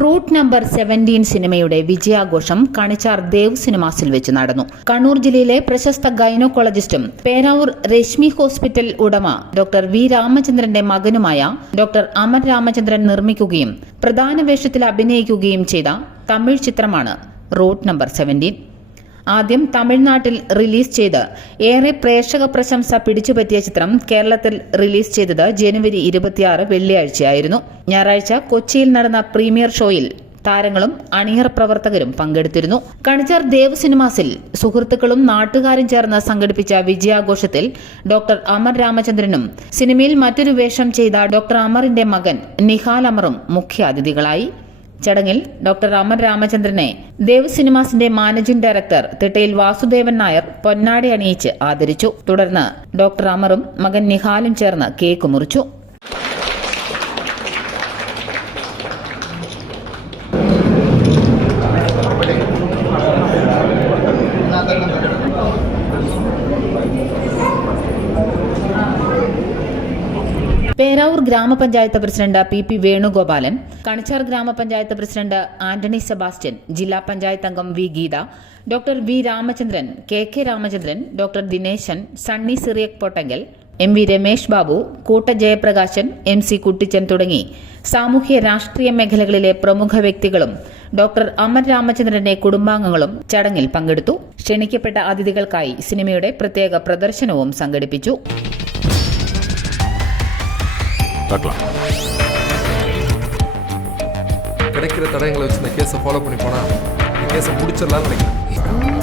Root number seventeen സിനിമയുടെ വിജയാഘോഷം കണിച്ചാർ ദേവ് സിനിമാസിൽ വെച്ച് നടന്നു. കണ്ണൂർ ജില്ലയിലെ പ്രശസ്ത ഗൈനോക്കോളജിസ്റ്റും പേരാവൂർ രശ്മി ഹോസ്പിറ്റൽ ഉടമ ഡോക്ടർ വി രാമചന്ദ്രന്റെ മകനുമായ ഡോക്ടർ അമർ രാമചന്ദ്രൻ നിർമ്മിക്കുകയും പ്രധാന വേഷത്തിൽ അഭിനയിക്കുകയും ചെയ്ത തമിഴ് ചിത്രമാണ് റൂട്ട് നമ്പർ സെവന്റീൻ. ആദ്യം തമിഴ്നാട്ടിൽ റിലീസ് ചെയ്ത് ഏറെ പ്രേക്ഷക പ്രശംസ പിടിച്ചുപറ്റിയ ചിത്രം കേരളത്തിൽ റിലീസ് ചെയ്തത് ജനുവരി ഇരുപത്തിയാറ് വെള്ളിയാഴ്ചയായിരുന്നു. ഞായറാഴ്ച കൊച്ചിയിൽ നടന്ന പ്രീമിയർ ഷോയിൽ താരങ്ങളും അണിയർ പ്രവർത്തകരും പങ്കെടുത്തിരുന്നു. കണിച്ചാർ ദേവ് സിനിമാസിൽ സുഹൃത്തുക്കളും നാട്ടുകാരും ചേർന്ന് സംഘടിപ്പിച്ച വിജയാഘോഷത്തിൽ ഡോക്ടർ അമർ രാമചന്ദ്രനും സിനിമയിൽ മറ്റൊരു വേഷം ചെയ്ത ഡോക്ടർ അമറിന്റെ മകൻ നിഹാൽ അമറും മുഖ്യാതിഥികളായി. ചടങ്ങിൽ ഡോക്ടർ അമർ രാമചന്ദ്രനെ ദേവ് സിനിമാസിന്റെ മാനേജിംഗ് ഡയറക്ടർ തിട്ടയിൽ വാസുദേവൻ നായർ പൊന്നാടി അണിയിച്ച് ആദരിച്ചു. തുടർന്ന് ഡോക്ടർ അമറും മകൻ നിഹാലും ചേർന്ന് കേക്ക് മുറിച്ചു. Peravoor grama panchayat president P P Venugopalan Kanichar grama panchayat president Antony Sebastian ജില്ലാ പഞ്ചായത്ത് അംഗം V Geetha doctor V Ramachandran K K Ramachandran doctor Dineshan Sunny Cyriac Pottankal M V Ramesh Babu കൂട്ട Jayaprakashan M C Kuttichan തുടങ്ങി. സാമൂഹ്യ രാഷ്ട്രീയ മേഖലകളിലെ പ്രമുഖ വ്യക്തികളും doctor Amar രാമചന്ദ്രന്റെ കുടുംബാംഗങ്ങളും ചടങ്ങിൽ പങ്കെടുത്തു. ക്ഷണിക്കപ്പെട്ട അതിഥികൾക്കായി സിനിമയുടെ പ്രത്യേക പ്രദർശനവും സംഘടിപ്പിച്ചു. பார்க்கலாம். கிடைக்கிற தடயங்களை வச்சு இந்த கேஸை ஃபாலோ பண்ணி போனால் இந்த கேஸை முடிச்சிடலாம்னு நினைக்கிறேன்.